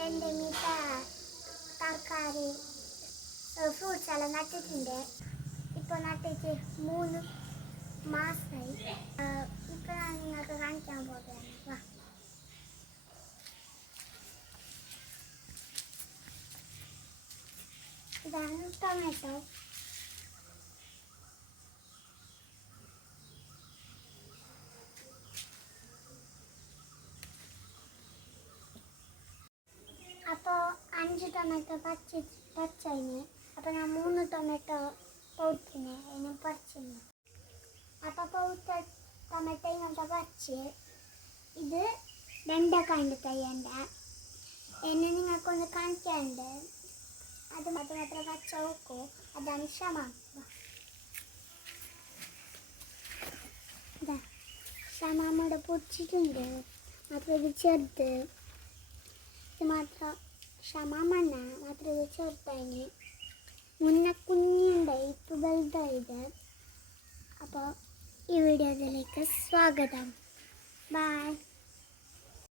രണ്ട് മീറ്റ തക്കാളി ഫ്രൂട്ട്സ് എല്ലാം നട്ടിട്ടുണ്ട്. ഇപ്പോൾ നട്ടിട്ട് 3 മാസമായി. ഇപ്പോൾ ഞാൻ നിങ്ങൾക്ക് കാണിക്കാൻ പോകുകയാണ്. വാ, ഇതാണ് ടൊമാറ്റോ. അപ്പോൾ 5 ടൊമാറ്റോ പച്ചതിന്. അപ്പോൾ ഞാൻ 3 ടൊമാറ്റോ പൗത്തിന് അതിന് പറിച്ചിരുന്നു. അപ്പോൾ പൗത്ത ടൊമാറ്റോ ഇങ്ങനത്തെ പറിച്ച് ഇത് വെണ്ടക്കാൻ്റെ തയ്യണ്ട എന്നെ നിങ്ങൾക്കൊന്ന് കാണിക്കാനുണ്ട്. അത് മാത്രം പച്ച നോക്കൂ. അതാണ് ക്ഷമ. ഇതാ ക്ഷമയുടെ പൊടിച്ചിട്ടുണ്ട്. മാത്രം ഇത് ചെറുത്. ഇത് മാത്രം ക്ഷമ മണ്ണ മാത്രം ഇത് ചെറുതായി. മുന്നേ കുഞ്ഞുണ്ടായി, ഇപ്പോൾ വലുതായത്. അപ്പോൾ ഈ വീഡിയോയിലേക്ക് സ്വാഗതം. ബൈ.